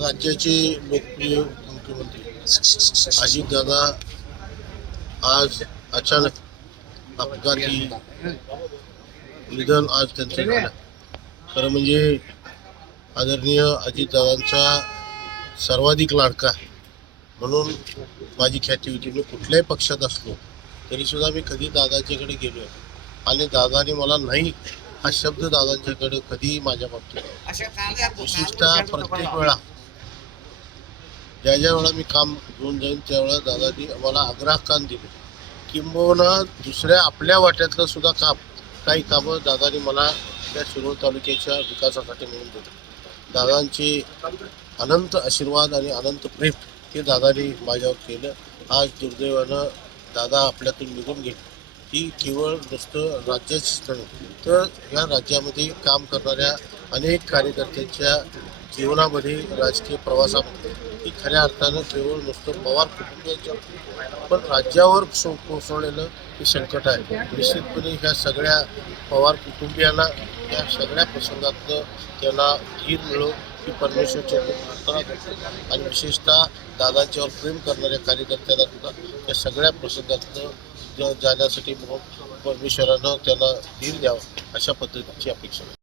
राज्याचे लोकप्रिय मुख्यमंत्री अजितदादा आज अचानक अपघाती निधन आज त्यांचं झालं. खरं म्हणजे आदरणीय अजितदादांचा सर्वाधिक लाडका म्हणून माझी ख्याती होती. मी कुठल्याही पक्षात असलो तरीसुद्धा मी कधी दादांच्याकडे गेलो आहे आणि दादाने मला नाही हा शब्द दादांच्याकडे कधीही माझ्या बाबतीत विशेषतः प्रत्येक वेळा ज्या वेळा मी काम घेऊन जाईन त्यावेळेला दादानी मला आग्रहाकान दिले. किंबहुना दुसऱ्या आपल्या वाट्यातलं सुद्धा काही कामं दादानी मला त्या शिरोळ तालुक्याच्या विकासासाठी मिळून दिले. दादांचे अनंत आशीर्वाद आणि अनंत प्रेम हे दादानी माझ्यावर केलं. आज दुर्दैवानं दादा आपल्यातून निघून गेले. ही केवळ नुसतं राज्याचीच नव्हे तर या राज्यामध्ये काम करणाऱ्या अनेक कार्यकर्त्यांच्या जीवनामध्ये राजकीय प्रवासामध्ये ही खऱ्या अर्थानं केवळ नुसतं पवार कुटुंबियांच्या पण राज्यावर कोसळलेलं हे संकट आहे. निश्चितपणे ह्या सगळ्या पवार कुटुंबियांना या सगळ्या प्रसंगातनं त्यांना धीर मिळो ही परमेश्वरच्या प्रार्थना करतो आणि विशेषतः दादांच्यावर प्रेम करणाऱ्या कार्यकर्त्यांना सुद्धा या सगळ्या प्रसंगातनं जाण्यासाठी परमेश्वरानं त्यांना धीर द्यावं अशा पद्धतीची अपेक्षा.